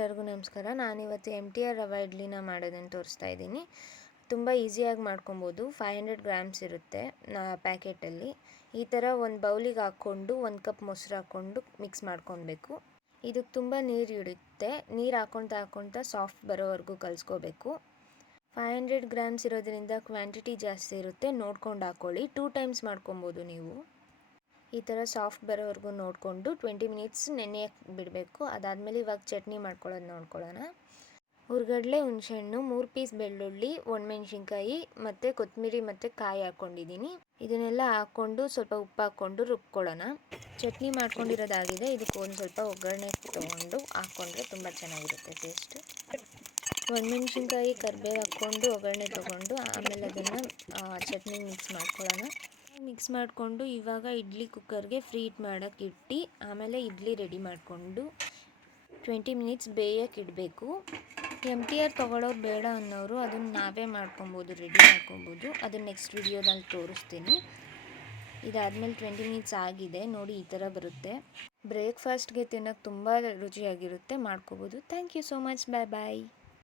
ಎಲ್ಲರಿಗೂ ನಮಸ್ಕಾರ. ನಾನಿವತ್ತು ಎಂ ಟಿ ಆರ್ ರವೆ ಇಡ್ಲಿನ ಮಾಡೋದನ್ನು ತೋರಿಸ್ತಾ ಇದ್ದೀನಿ. ತುಂಬ ಈಸಿಯಾಗಿ ಮಾಡ್ಕೊಬೋದು. ಫೈವ್ ಹಂಡ್ರೆಡ್ ಗ್ರಾಮ್ಸ್ ಇರುತ್ತೆ ನಾ ಪ್ಯಾಕೆಟಲ್ಲಿ. ಈ ಥರ ಒಂದು ಬೌಲಿಗೆ ಹಾಕ್ಕೊಂಡು, ಒಂದು ಕಪ್ ಮೊಸರು ಹಾಕ್ಕೊಂಡು ಮಿಕ್ಸ್ ಮಾಡ್ಕೊಬೇಕು. ಇದಕ್ಕೆ ತುಂಬ ನೀರು ಹಿಡಿಯುತ್ತೆ. ನೀರು ಹಾಕ್ಕೊಳ್ತಾ ಹಾಕ್ಕೊಳ್ತಾ ಸಾಫ್ಟ್ ಬರೋವರೆಗೂ ಕಲಿಸ್ಕೋಬೇಕು. ಫೈವ್ ಹಂಡ್ರೆಡ್ ಗ್ರಾಮ್ಸ್ ಇರೋದ್ರಿಂದ ಕ್ವಾಂಟಿಟಿ ಜಾಸ್ತಿ ಇರುತ್ತೆ. ನೋಡ್ಕೊಂಡು ಹಾಕ್ಕೊಳ್ಳಿ ಟೂ ಟೈಮ್ಸ್ ಮಾಡ್ಕೊಬೋದು ನೀವು. ಈ ಥರ ಸಾಫ್ಟ್ ಬರೋವರೆಗೂ ನೋಡಿಕೊಂಡು ಟ್ವೆಂಟಿ ಮಿನಿಟ್ಸ್ ನೆನೆಯಕ್ಕೆ ಬಿಡಬೇಕು. ಅದಾದಮೇಲೆ ಇವಾಗ ಚಟ್ನಿ ಮಾಡ್ಕೊಳ್ಳೋದು ನೋಡ್ಕೊಳ್ಳೋಣ. ಹುರ್ಗಡ್ಲೆ, ಹುಣಸೆಹಣ್ಣು, ಮೂರು ಪೀಸ್ ಬೆಳ್ಳುಳ್ಳಿ, ಒಣಮೆಣ್ಸಿನ್ಕಾಯಿ ಮತ್ತು ಕೊತ್ತಂಬರಿ ಮತ್ತು ಕಾಯಿ ಹಾಕ್ಕೊಂಡಿದ್ದೀನಿ. ಇದನ್ನೆಲ್ಲ ಹಾಕ್ಕೊಂಡು ಸ್ವಲ್ಪ ಉಪ್ಪು ಹಾಕ್ಕೊಂಡು ರುಬ್ಕೊಳ್ಳೋಣ. ಚಟ್ನಿ ಮಾಡ್ಕೊಂಡಿರೋದಾಗಿದೆ. ಇದಕ್ಕೆ ಒಂದು ಸ್ವಲ್ಪ ಒಗ್ಗರಣೆ ತೊಗೊಂಡು ಹಾಕ್ಕೊಂಡ್ರೆ ತುಂಬ ಚೆನ್ನಾಗಿರುತ್ತೆ ಟೇಸ್ಟ್. ಒಣಮೆಣ್ಸಿನ್ಕಾಯಿ, ಕರ್ಬೇವು ಹಾಕ್ಕೊಂಡು ಒಗ್ಗರಣೆ ತೊಗೊಂಡು ಆಮೇಲೆ ಅದನ್ನು ಚಟ್ನಿ ಮಿಕ್ಸ್ ಮಾಡ್ಕೊಳ್ಳೋಣ. ಮಿಕ್ಸ್ ಮಾಡಿಕೊಂಡು ಇವಾಗ ಇಡ್ಲಿ ಕುಕ್ಕರ್ಗೆ ಫ್ರೀ ಹೀಟ್ ಮಾಡೋಕ್ಕೆ ಇಟ್ಟು ಆಮೇಲೆ ಇಡ್ಲಿ ರೆಡಿ ಮಾಡಿಕೊಂಡು ಟ್ವೆಂಟಿ ಮಿನಿಟ್ಸ್ ಬೇಯಕ್ಕೆ ಇಡಬೇಕು. ಎಂ ಟಿ ಆರ್ ತೊಗೊಳೋರು ಬೇಡ ಅನ್ನೋರು ಅದನ್ನು ನಾವೇ ಮಾಡ್ಕೊಬೋದು, ರೆಡಿ ಮಾಡ್ಕೊಬೋದು. ಅದನ್ನು ನೆಕ್ಸ್ಟ್ ವಿಡಿಯೋದಲ್ಲಿ ತೋರಿಸ್ತೀನಿ. ಇದಾದಮೇಲೆ ಟ್ವೆಂಟಿ ಮಿನಿಟ್ಸ್ ಆಗಿದೆ, ನೋಡಿ ಈ ಥರ ಬರುತ್ತೆ. ಬ್ರೇಕ್ಫಾಸ್ಟ್ಗೆ ತಿನ್ನೋಕ್ಕೆ ತುಂಬ ರುಚಿಯಾಗಿರುತ್ತೆ, ಮಾಡ್ಕೋಬೋದು. Thank you so much, bye bye.